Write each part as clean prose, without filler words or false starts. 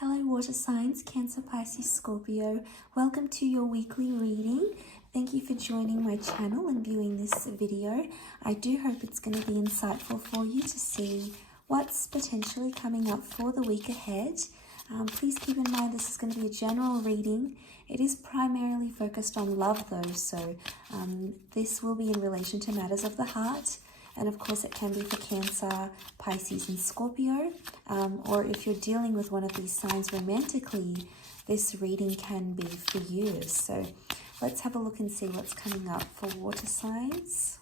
Hello water signs, Cancer, Pisces, Scorpio. Welcome to your weekly reading. Thank you for joining my channel and viewing this video. I do hope it's going to be insightful for you to see what's potentially coming up for the week ahead. Please keep in mind this is going to be a general reading. It is primarily focused on love though, so this will be in relation to matters of the heart. And of course, it can be for Cancer, Pisces, and Scorpio. Or if you're dealing with one of these signs romantically, this reading can be for you. So let's have a look and see what's coming up for water signs.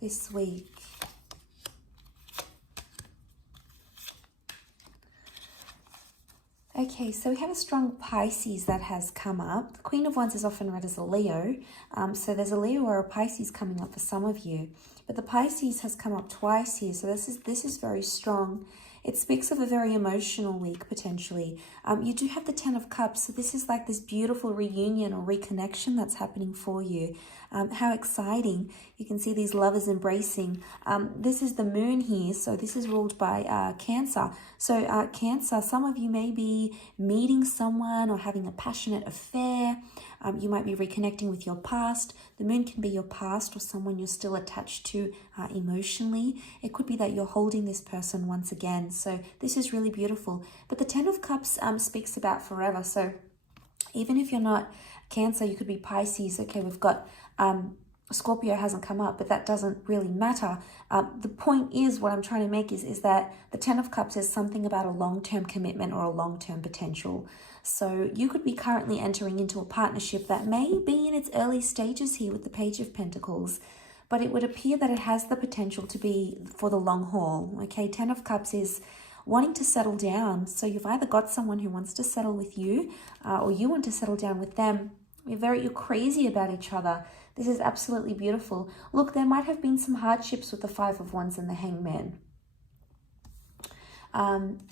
This week. Okay, so we have a strong Pisces that has come up. The Queen of Wands is often read as a Leo. So there's a Leo or a Pisces coming up for some of you. But the Pisces has come up twice here, so this is very strong. It speaks of a very emotional week, potentially. You do have the Ten of Cups, so this is like this beautiful reunion or reconnection that's happening for you. How exciting. You can see these lovers embracing. This is the moon here, so this is ruled by Cancer. So Cancer, some of you may be meeting someone or having a passionate affair. You might be reconnecting with your past. The moon can be your past or someone you're still attached to emotionally. It could be that you're holding this person once again. So this is really beautiful. But the Ten of Cups speaks about forever. So even if you're not Cancer, you could be Pisces. Okay, we've got Scorpio hasn't come up, but that doesn't really matter. The point is, what I'm trying to make is that the Ten of Cups is something about a long-term commitment or a long-term potential. So you could be currently entering into a partnership that may be in its early stages here with the Page of Pentacles, but it would appear that it has the potential to be for the long haul. Okay, Ten of Cups is wanting to settle down. So you've either got someone who wants to settle with you or you want to settle down with them. You're crazy about each other. This is absolutely beautiful. Look, there might have been some hardships with the Five of Wands and the Hangman.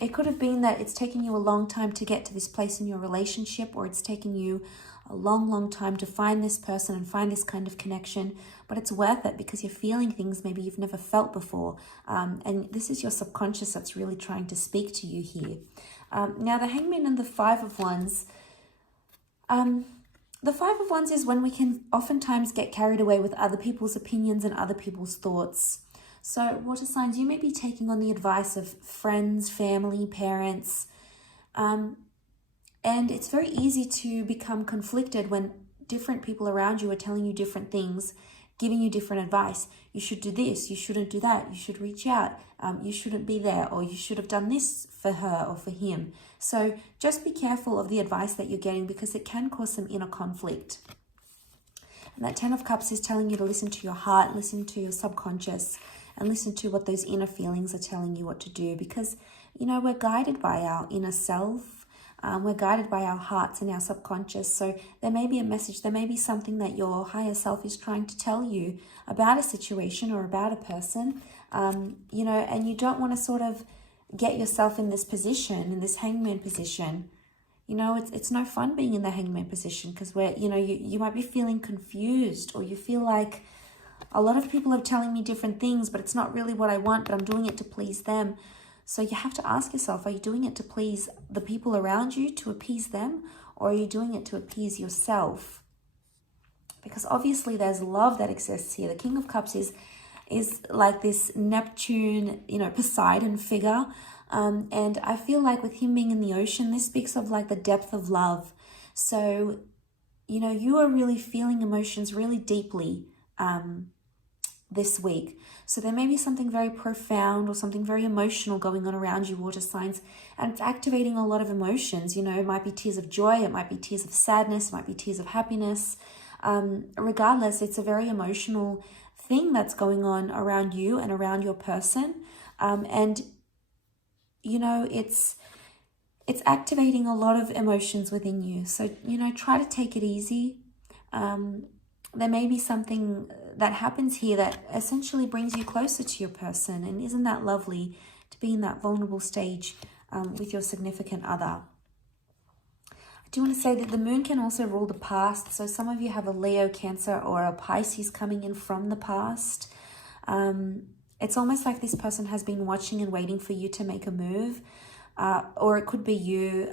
It could have been that it's taken you a long time to get to this place in your relationship, or it's taken you a long time to find this person and find this kind of connection, but it's worth it because you're feeling things maybe you've never felt before. And this is your subconscious that's really trying to speak to you here. Now, the Hangman and the Five of Wands, the Five of Wands is when we can oftentimes get carried away with other people's opinions and other people's thoughts. So water signs, you may be taking on the advice of friends, family, parents, and it's very easy to become conflicted when different people around you are telling you different things, giving you different advice. You should do this, you shouldn't do that, you should reach out, you shouldn't be there, or you should have done this for her or for him. So just be careful of the advice that you're getting because it can cause some inner conflict. And that Ten of Cups is telling you to listen to your heart, listen to your subconscious, and listen to what those inner feelings are telling you what to do, because, you know, we're guided by our inner self. We're guided by our hearts and our subconscious. So there may be a message, there may be something that your higher self is trying to tell you about a situation or about a person, you know, and you don't want to sort of get yourself in this position, in this Hangman position. You know, it's no fun being in the Hangman position because you might be feeling confused, or you feel like a lot of people are telling me different things, but it's not really what I want, but I'm doing it to please them. So you have to ask yourself, are you doing it to please the people around you, to appease them, or are you doing it to appease yourself? Because obviously there's love that exists here. The King of Cups is like this Neptune, you know, Poseidon figure. And I feel like with him being in the ocean, this speaks of like the depth of love. So, you know, you are really feeling emotions really deeply this week. So there may be something very profound or something very emotional going on around you, water signs, and it's activating a lot of emotions. You know, it might be tears of joy, it might be tears of sadness, it might be tears of happiness. Regardless, it's a very emotional thing that's going on around you and around your person. And, you know, it's activating a lot of emotions within you. So, you know, try to take it easy. There may be something that happens here that essentially brings you closer to your person. And isn't that lovely to be in that vulnerable stage with your significant other? I do want to say that the moon can also rule the past. So some of you have a Leo, Cancer, or a Pisces coming in from the past. It's almost like this person has been watching and waiting for you to make a move. Or it could be you,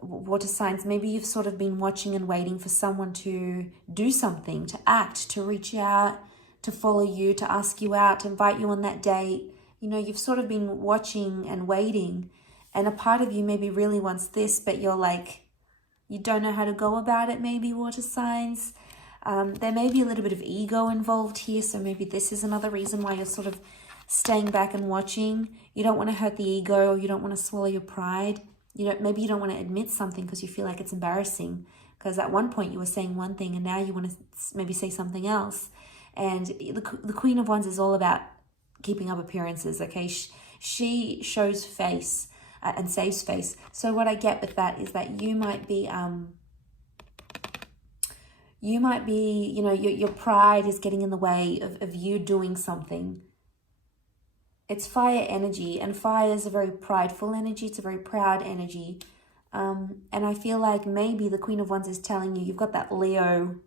water signs. Maybe you've sort of been watching and waiting for someone to do something, to act, to reach out, to follow you, to ask you out, to invite you on that date. You know, you've sort of been watching and waiting. And a part of you maybe really wants this, but you're like, you don't know how to go about it, maybe, water signs. There may be a little bit of ego involved here, so maybe this is another reason why you're sort of staying back and watching. You don't want to hurt the ego, or you don't want to swallow your pride. Maybe you don't want to admit something because you feel like it's embarrassing, because at one point you were saying one thing and now you want to maybe say something else. And the Queen of Wands is all about keeping up appearances, okay? She shows face and saves face. So what I get with that is that you might be, your pride is getting in the way of you doing something. It's fire energy, and fire is a very prideful energy. It's a very proud energy. And I feel like maybe the Queen of Wands is telling you, you've got that Leo.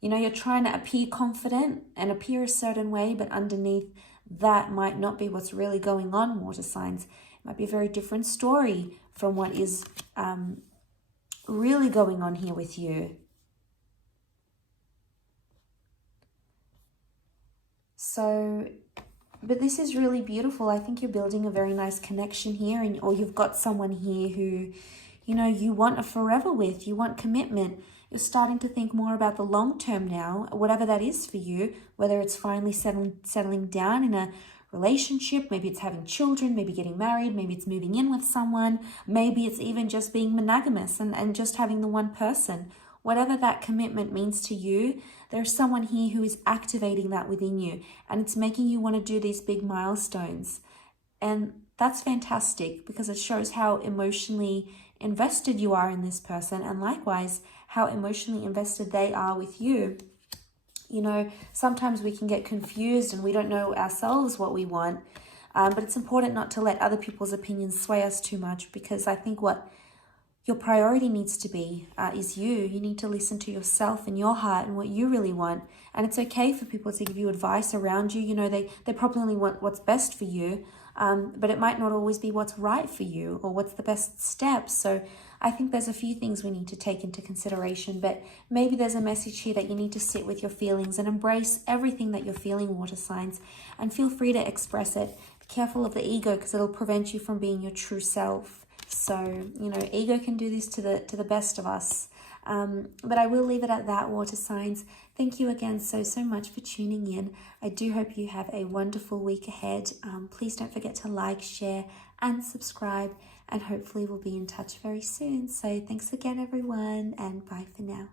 You're trying to appear confident and appear a certain way, but underneath that might not be what's really going on, water signs. It might be a very different story from what is really going on here with you. So, but this is really beautiful. I think you're building a very nice connection here, or you've got someone here who, you want a forever with. You want commitment. You're starting to think more about the long term now, whatever that is for you, whether it's finally settling down in a relationship, maybe it's having children, maybe getting married, maybe it's moving in with someone, maybe it's even just being monogamous and just having the one person. Whatever that commitment means to you, there's someone here who is activating that within you, and it's making you want to do these big milestones. And that's fantastic, because it shows how emotionally invested you are in this person, and likewise how emotionally invested they are with you. Sometimes we can get confused and we don't know ourselves what we want, but it's important not to let other people's opinions sway us too much, because I think what your priority needs to be is you. You need to listen to yourself and your heart and what you really want. And it's okay for people to give you advice around you. They probably want what's best for you, but it might not always be what's right for you or what's the best steps. So I think there's a few things we need to take into consideration, but maybe there's a message here that you need to sit with your feelings and embrace everything that you're feeling, water signs, and feel free to express it. Be careful of the ego, because it'll prevent you from being your true self. So, ego can do this to the best of us. But I will leave it at that, water signs. Thank you again so much for tuning in. I do hope you have a wonderful week ahead. Please don't forget to like, share, and subscribe. And hopefully we'll be in touch very soon. So thanks again, everyone, and bye for now.